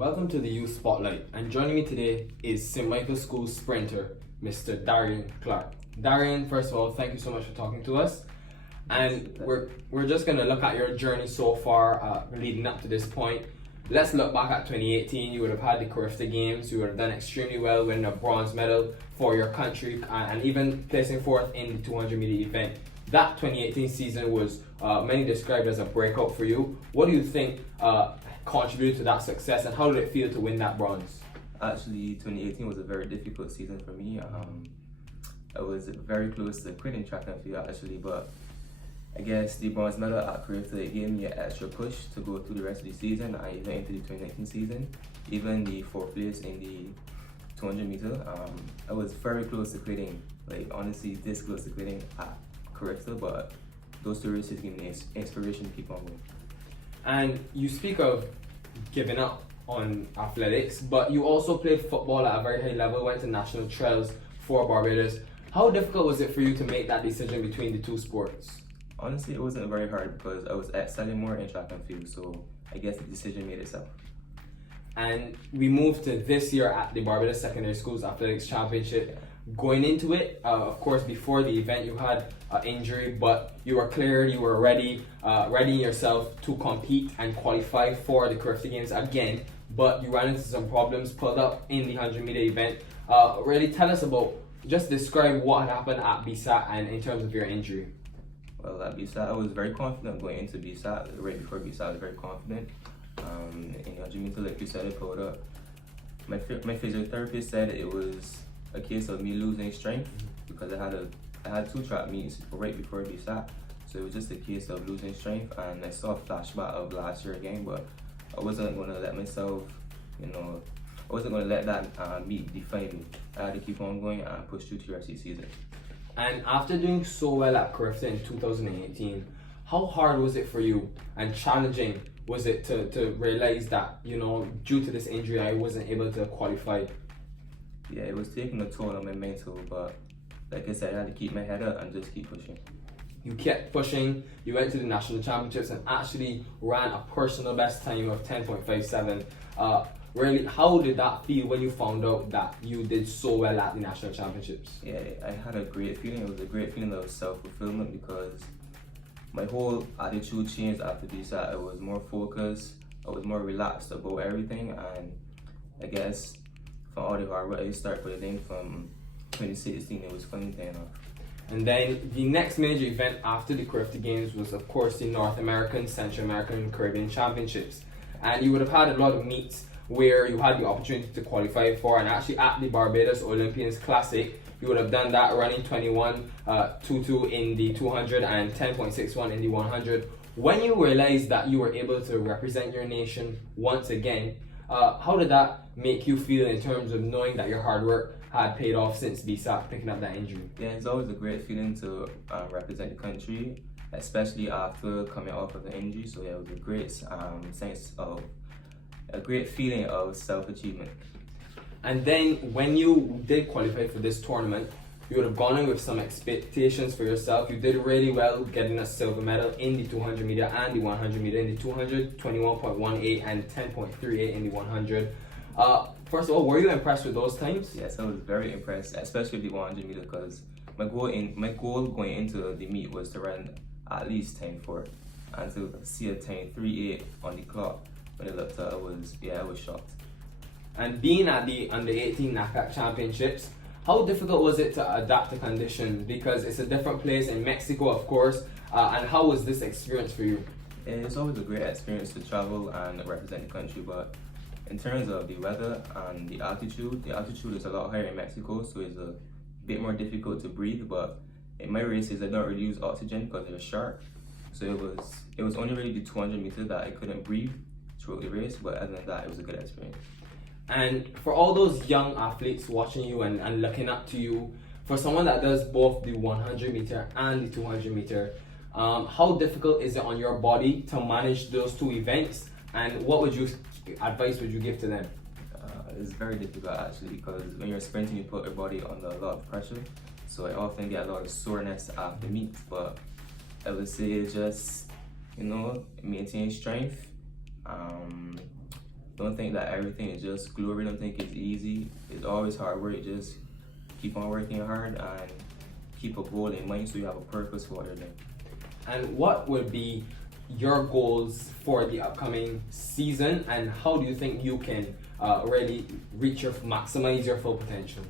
welcome to the Youth Spotlight, and joining me today is St. Michael's School sprinter, Mr. Darian Clarke. Darian, first of all, thank you so much for talking to us. And we're just going to look at your journey so far leading up to this point. Let's look back at 2018. You would have had the Carifta Games. You would have done extremely well, winning a bronze medal for your country and even placing fourth in the 200 meter event. That 2018 season was many described as a breakout for you. What do you think contributed to that success, and how did it feel to win that bronze? Actually, 2018 was a very difficult season for me. I was very close to quitting track and field actually, but I guess the bronze medal at Carifta gave me an extra push to go through the rest of the season. I even into the 2019 season, even the fourth place in the 200 meter. I was very close to quitting, like honestly this close to quitting at Carifta, but those two races gave me inspiration to keep on going. And you speak of giving up on athletics, but you also played football at a very high level, went to national trials for Barbados. How difficult was it for you to make that decision between the two sports? Honestly, it wasn't very hard because I was excelling more in track and field, so I guess the decision made itself. And we moved to this year at the Barbados Secondary Schools Athletics Championship. Going into it, of course, before the event, you had an injury, but you were cleared, you were ready, readying yourself to compete and qualify for the Carifta Games again, but you ran into some problems, pulled up in the 100 meter event. Really tell us about, just describe what had happened at BSAT and in terms of your injury. Well, at BSAT, I was very confident going into BSAT. Right before BSAT, I was very confident. In the 100 meter, like you said, I pulled up. My physiotherapist said it was a case of me losing strength because I had two track meets right before BSAT, so it was just a case of losing strength. And I saw a flashback of last year again, but I wasn't going to let myself, I wasn't going to let that meet define me. I had to keep on going and push through to the rest of the season. And after doing so well at Carifta in 2018, how hard was it for you and challenging was it to realize that, due to this injury, I wasn't able to qualify? Yeah, it was taking a toll on my mental, but like I said, I had to keep my head up and just keep pushing. You kept pushing, you went to the national championships and actually ran a personal best time of 10.57. Really, how did that feel when you found out that you did so well at the national championships? Yeah, I had a great feeling. It was a great feeling of self-fulfillment because my whole attitude changed after BSAT. I was more focused, I was more relaxed about everything, and I guess from all the hard work I started putting from 2016, it was finally paying off. And then the next major event after the Carifta Games was, of course, the North American, Central American, and Caribbean Championships. And you would have had a lot of meets where you had the opportunity to qualify for, and actually at the Barbados Olympians Classic, you would have done that running 21.22 in the 200 and 10.61 in the 100. When you realized that you were able to represent your nation once again, how did that make you feel in terms of knowing that your hard work had paid off since BSAT picking up that injury? Yeah, it's always a great feeling to represent the country, especially after coming off of the injury. So yeah, it was a great sense of, a great feeling of self-achievement. And then when you did qualify for this tournament, you would have gone in with some expectations for yourself. You did really well, getting a silver medal in the 200 meter and the 100 meter. In the 200, 21.18 and 10.38 in the 100. First of all, were you impressed with those times? Yes, I was very impressed, especially with the 100 meter, because my goal going into the meet was to run at least 10.4 and to see a 10.38 on the clock. When I looked up, I was shocked. And being at the under 18 NACAC championships, how difficult was it to adapt to condition? Because it's a different place in Mexico, of course. And how was this experience for you? It's always a great experience to travel and represent the country, but in terms of the weather and the altitude is a lot higher in Mexico, so it's a bit more difficult to breathe. But in my races, I don't really use oxygen because they're sharp. So it was only really the 200 meters that I couldn't breathe throughout the race, but other than that, it was a good experience. And for all those young athletes watching you and looking up to you, for someone that does both the 100 meter and the 200 meter, how difficult is it on your body to manage those two events? And what advice would you give to them? It's very difficult actually, because when you're sprinting, you put your body under a lot of pressure. So I often get a lot of soreness after meet, but I would say just, maintain strength, Don't think that everything is just glory. Don't think it's easy. It's always hard work. Just keep on working hard and keep a goal in mind so you have a purpose for what you're doing. And what would be your goals for the upcoming season, and how do you think you can really maximize your full potential?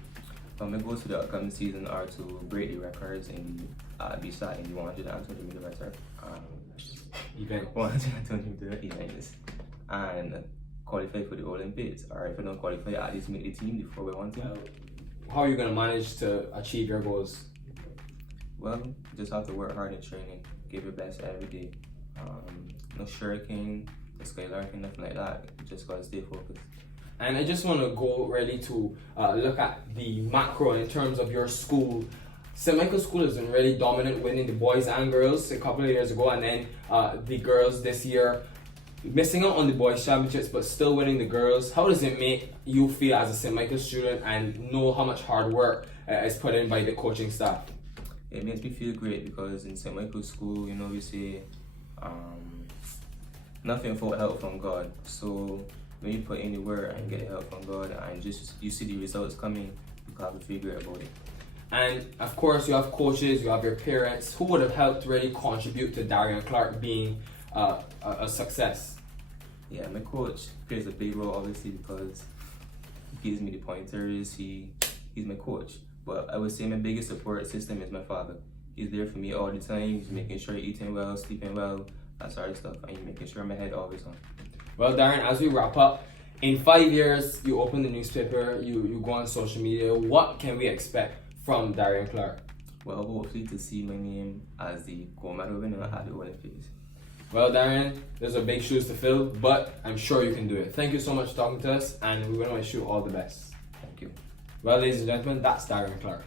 My goals for the upcoming season are to break the records in the BSAT in the 120 meter return. Event. 120 meter events. And qualify for the Olympics, or if I don't qualify, at least make the team, the 4x1 team. How are you going to manage to achieve your goals? Well, just have to work hard in training, give your best every day. No shirking, no skylarking, nothing like that. Just gotta stay focused. And I just want to go really to look at the macro in terms of your school. St. Michael's School has been really dominant, winning the boys and girls a couple of years ago, and then the girls this year missing out on the boys championships but still winning the girls. How does it make you feel as a St. Michael's student and know how much hard work is put in by the coaching staff? It makes me feel great because in St. Michael's School, you know, we say nothing without help from God. So when you put in the work and get help from God and just you see the results coming, you have to feel great about it. And of course, you have coaches, you have your parents. Who would have helped really contribute to Darian Clarke being a success? Yeah, my coach plays a big role, obviously, because he gives me the pointers. He's my coach. But I would say my biggest support system is my father. He's there for me all the time. He's making sure I'm eating well, sleeping well, that sort of stuff, and he's making sure my head always on. Well, Darian, as we wrap up, in 5 years, you open the newspaper, you go on social media. What can we expect from Darian Clarke? Well, hopefully to see my name as the gold medal winner at the Olympics. Well, Darian, those are big shoes to fill, but I'm sure you can do it. Thank you so much for talking to us, and we want to wish you all the best. Thank you. Well, ladies and gentlemen, that's Darian Clarke.